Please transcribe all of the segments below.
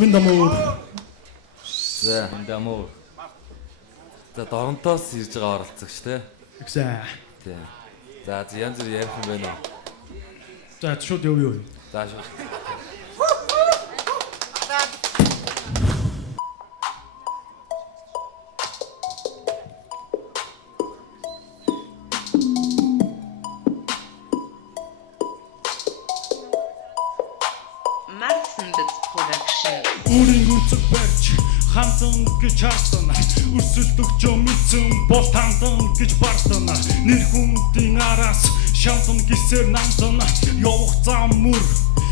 Миндамуур. За, миндамуур. За, Доронтоос ирж байгаа оролцогч те. Exact. Тий. За, янз бүр ярих юм байна уу? За, шууд юу. За, шууд. Үрийн гүнцэг барьж хамтан гэж хартана өрсөлд өгчөө мэдсэн бол тандан гэж бартана нэр хүндийн араас шантан гисэр намтана явах зам мөр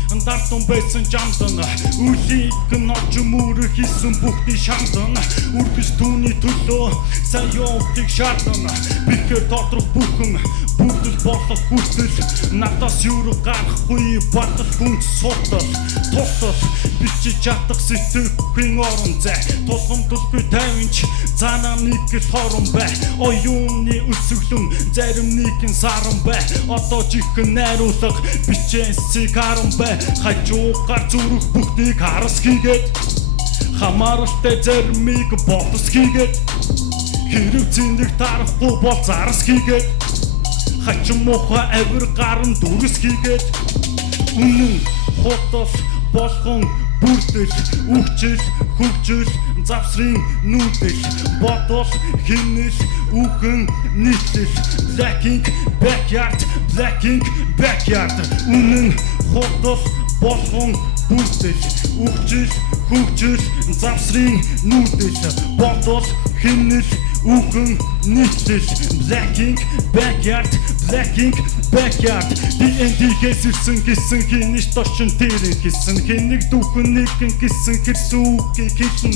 Андартон байсан жамтана үлийг нож мөр хийсэн бүхний шантана үргэлж түүний төлөө сайн явахыг шаардана бихэр доторх бүхэн бүгд болох хүсэл надаас юу гарахгүй батал хүнд сотол тотол бичиж чадах сэтгэхийн орон зай тулгамдалгүй тавинч цаанаа нэг л хорон бай оюуны өсөглөн зарим нэгэн саран бай одоо чихэн найруулга бичээсийг харан бай хажуугаар зүрх бүхнийг харс хийгээд хамааралтай зармиг бодос хийгээд хэрэг зиндэг тарахгүй бол зарс хийгээд хачин муха авир гарan дүрс хийгээд үнэн хотол болгон бүрдэл үхжил хөгжил завсрын нүүдэл бодол хинэл үхэн нийтлэл blacking backyard үнэн хотол болгон бүрдэл үхжил хөгжил завсрын нүүдэл бодол хинэл үхэн нийтлэл blacking backyard DND гэсэрсэн гисэн хинэж тошин тэрэн гисэн хинэг дүүхэн нэгэн гисэн хэрсүүгээ гисэн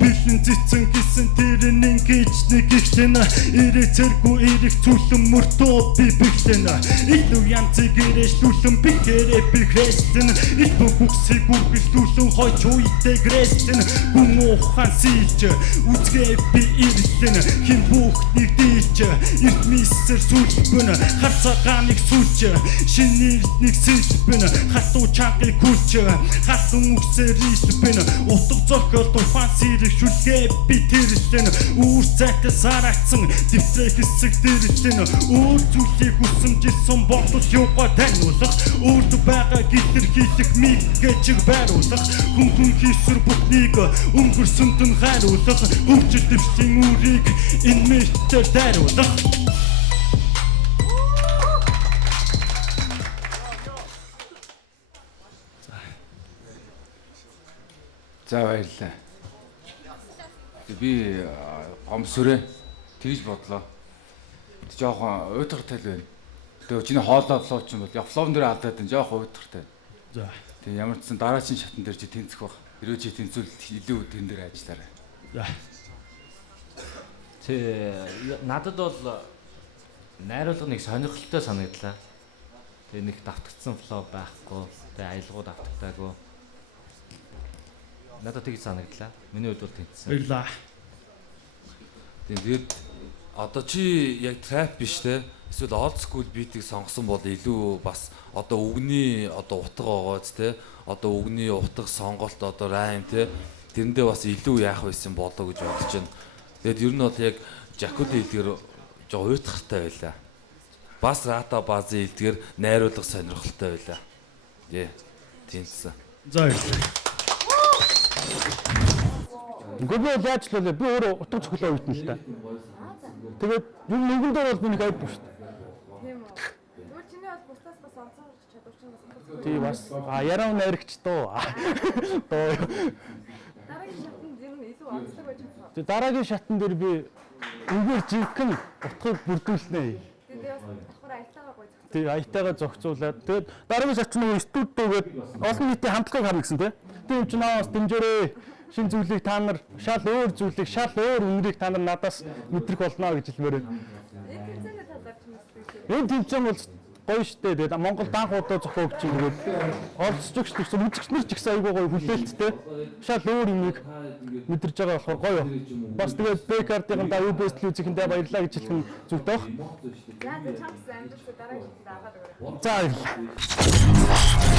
бэлэн цэцэн гисэн тэрэн ингэж нэг гисэн ирэ цэргүү ирэх цүлэн мөртөө би бэлэн илүү янцыг ирэшлүүлэн би гэрэ би хрэстэн илүү бүксийг үргэлжлүүлэн хойч үйтэй грэстэн хүн ухаан сийч үзгээ би ирлэн хин бүхнийг дийлч эрт мисэр сүлбэн хацаагааныг сүлж шиний эрднийг сэлбэн хатуу чанхыг хүлж хатун үгсээр исбэн утга зохиол тухайн сэрэг шүлгээ би тэрлэн үүр цайтай сарагцсан дэвтрэх хэсэг тэрлэн өөр зүйлийг үсэмжилсэн бодол юугаа таниулах өөрт байгаа гитэр хийх миг гэж байруулах хүн хийсэр бүхнийг өнгөрсөнд нь хайруулах хөгжил дэвшин үрийг энэ мэтэр даруулах За баярлалаа. Би гомсөрөө тэгж бодлоо. Жоохон уйтгартай л байна. Тэгээ чиний хоолоо флоу ч юм бол флоун дээр алдаад энэ жоохон уйтгартай. За. Тэгээ ямар ч сан дараагийн шатн дээр чи тэнцэх баг. Хэрвээ чи тэнцвэл илүү тэн дээр ажиллаарай. За. Надад бол найруулга нэг сонирхолтой санагдлаа. Тэгээ нэг давтагдсан флоу байхгүй. Тэгээ аялгууд давтагдаагүй. Надад тэгж санагдлаа. Миний хувьд бол тэнцсэн. Баярлаа. Тэгээд одоо чи яг трап биш те. Эсвэл old school beat-ийг сонгосон бол илүү бас одоо үгний одоо утга байгааз те. Одоо үгний утга сонголт одоо райм те. Тэрэндээ бас илүү яах байсан болоо гэж бодож байна. Тэгээд ер нь бол яг Жакули хэлдгэр жоо уйтгартай байлаа. Бас рата базын хэлдгэр найруулга сонирхолтой байлаа. Тэнцсэн. За баярлалаа. Үгүй би яаж л вэ? Би өөрөө утга цоглоо үйдэн л та. Тэгээд юу нэгэн дээр бол би нэг айд шүү дээ. Тийм үү. Тэгвэл чиний бол бусдаас бас онцгой чадвар чинь бас. Тий бас яруу найрагч доо. Дараагийн шатнд ер нь илүү онцлог байж байгаа. Тэгээд дараагийн шатн дээр би үгээр жинхэнэ утгыг бүрдүүлнэ. Тэгээд бас давхар аятайгаа гоё зохицуулаад. Тий аятайгаа зохицуулаад тэгээд дараагийн шатн нөгөө студиугээд олон нийтийн хамтлагыг харна гэсэн тий. Тийм ч наас дэмжээрэй. Шин зүйлийг та нар шал өөр зүйлийг шал өөр үнэрийг та нар надаас мэдрэх болно гэж хэлмээр байна. Тэмцээний талаар ч мэддэг. Энэ тэмцээн бол гоё штэ. Тэгээд Монгол данх удаа зохиог чинь тэгээд оролцогч гэсэн үзэгч нар ч ихсэн айгүй гоё хүлээлттэй. Шал өөр юмыг мэдэрж байгаа болохоор гоё. Бас тэгээд Бэкардын да UBS телевизэхэндээ баярлалаа гэж хэлэх нь зүйтэй баг. За чамс амжилт дараагийн шатнд аваад өгөөрэй. За баярлалаа.